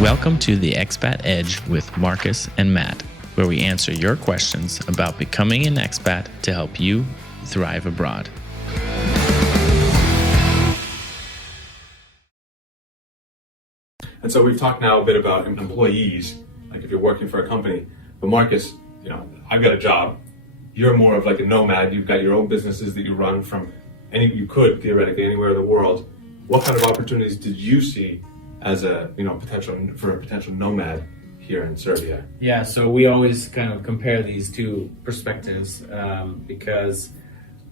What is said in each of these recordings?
Welcome to the Expat Edge with Marcus and Matt, where we answer your questions about becoming an expat to help you thrive abroad. And so we've talked now a bit about employees, like if you're working for a company. But Marcus, I've got a job. You're more of like a nomad. You've got your own businesses that you run from you could theoretically anywhere in the world. What kind of opportunities did you see as a potential nomad here in Serbia? Yeah, so we always kind of compare these two perspectives because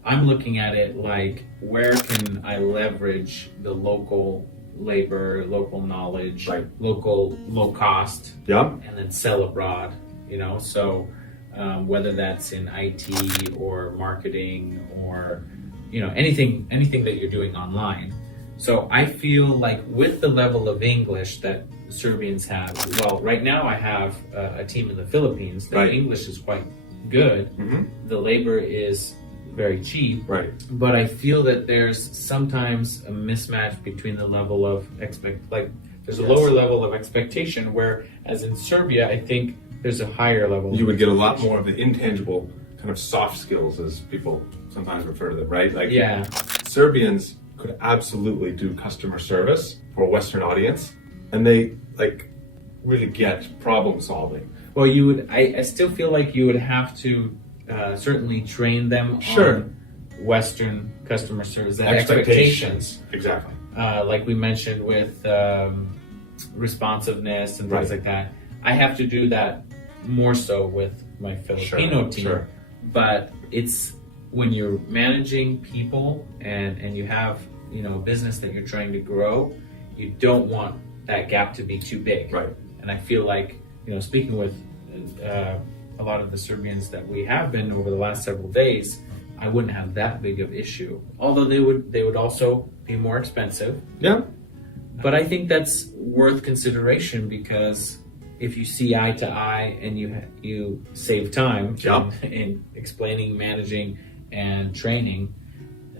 I'm looking at it like, where can I leverage the local labor, local knowledge, right, local low cost, yeah, and then sell abroad. So whether that's in IT or marketing or anything that you're doing online. So I feel like with the level of English that Serbians have, well, right now I have a team in the Philippines. Their English is quite good. Mm-hmm. The labor is very cheap. Right. But I feel that there's sometimes a mismatch between the level of there's a lower level of expectation, where as in Serbia, I think there's a higher level. You would get a lot more of the intangible kind of soft skills, as people sometimes refer to them, right? Serbians could absolutely do customer service for a Western audience, and they really get problem solving. Well, I still feel like you would have to certainly train them on Western customer service expectations. Exactly. Like we mentioned with responsiveness and things like that. I have to do that more so with my Filipino team. Sure. But it's when you're managing people and you have a business that you're trying to grow, you don't want that gap to be too big. Right. And I feel like speaking with a lot of the Serbians that we have been over the last several days, I wouldn't have that big of issue. Although they would also be more expensive. Yeah. But I think that's worth consideration, because if you see eye to eye and you save time in explaining, managing, and training,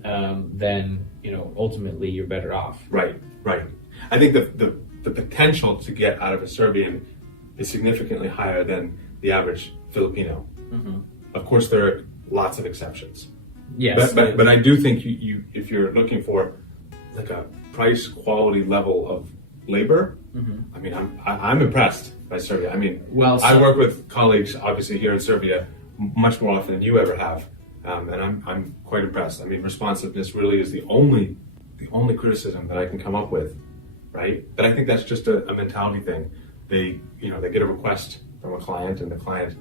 then ultimately you're better off. Right. I think the potential to get out of a Serbian is significantly higher than the average Filipino. Mm-hmm. Of course, there are lots of exceptions. Yes, but I do think you if you're looking for like a price quality level of labor, mm-hmm. I mean, I'm impressed by Serbia. I mean, I work with colleagues obviously here in Serbia much more often than you ever have, and I'm quite impressed. I mean, responsiveness really is the only criticism that I can come up with, right? But I think that's just a mentality thing. They get a request from a client, and the client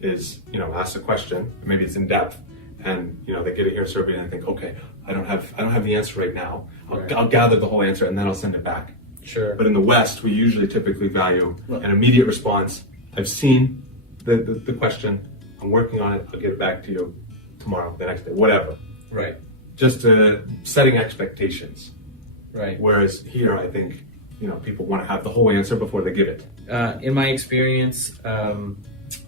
is asks a question, maybe it's in depth, and they get it here in Serbia and think, okay, I don't have the answer right now. I'll gather the whole answer and then I'll send it back. Sure. But in the West, we usually typically value an immediate response. I've seen the question. I'm working on it. I'll get it back to you tomorrow, the next day, whatever. Right. Just setting expectations. Right. Whereas here, I think people want to have the whole answer before they give it. In my experience,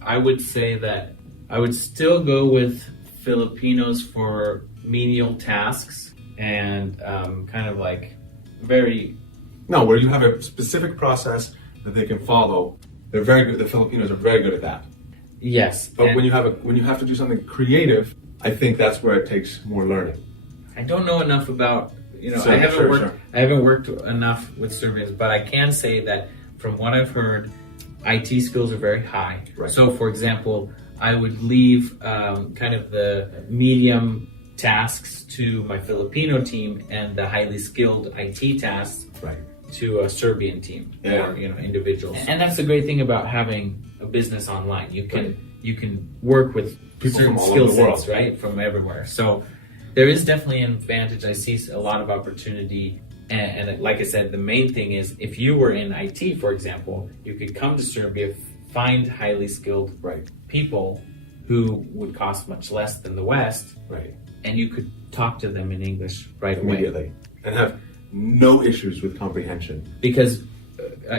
I would say that I would still go with Filipinos for menial tasks and kind of like very... No, where you have a specific process that they can follow. They're very good. The Filipinos are very good at that. Yes. But when you have to do something creative, I think that's where it takes more learning. I don't know enough about, I haven't worked enough with Serbians, but I can say that from what I've heard, IT skills are very high. Right. So for example, I would leave kind of the medium tasks to my Filipino team and the highly skilled IT tasks to a Serbian team or individuals. And that's the great thing about having a business online. You can work with people certain from all skill over the world, sets, right, from everywhere. So there is definitely an advantage. I see a lot of opportunity. And like I said, the main thing is if you were in IT, for example, you could come to Serbia, find highly skilled people who would cost much less than the West, and you could talk to them in English immediately and have no issues with comprehension. Because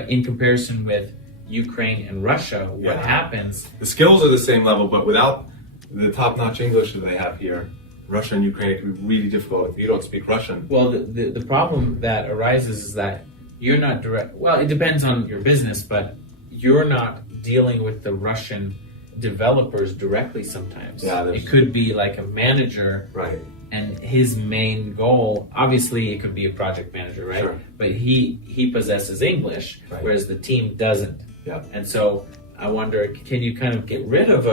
in comparison with Ukraine and Russia, what happens... The skills are the same level, but without the top-notch English that they have here, Russia and Ukraine, it can be really difficult if you don't speak Russian. Well, the problem that arises is that you're not direct. Well, it depends on your business, but you're not dealing with the Russian developers directly sometimes. Yeah, it could be like a manager, right? And his main goal, obviously, it could be a project manager, right? Sure. But he possesses English, right, whereas the team doesn't. Yeah. And so I wonder, can you kind of get rid of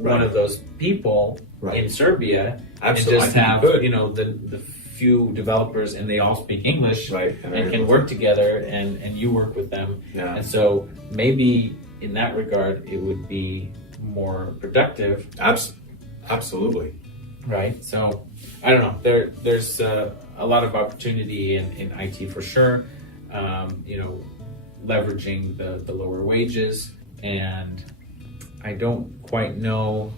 one of those people in Serbia, absolutely, and just have the few developers, and they all speak English, right, and can work together, and you work with them, and so maybe in that regard it would be more productive. Absolutely. Right. So I don't know. There's a lot of opportunity in IT for sure. Leveraging the lower wages, and I don't quite know,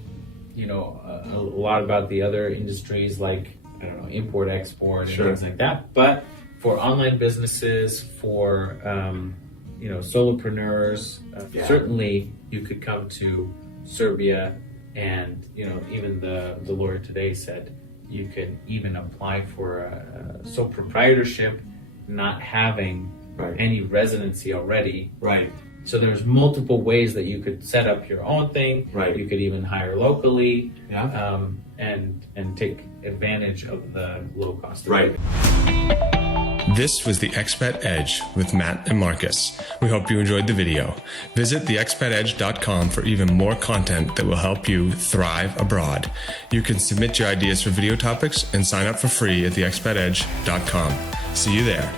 a lot about the other industries like, I don't know, import, export, and things like that. But for online businesses, for solopreneurs, certainly you could come to Serbia. And even the lawyer today said you could even apply for a sole proprietorship, not having any residency already. Right. So there's multiple ways that you could set up your own thing. Right. You could even hire locally. Yeah. And take advantage of the low cost. Right. This was the Expat Edge with Matt and Marcus. We hope you enjoyed the video. Visit theexpatedge.com for even more content that will help you thrive abroad. You can submit your ideas for video topics and sign up for free at theexpatedge.com. See you there.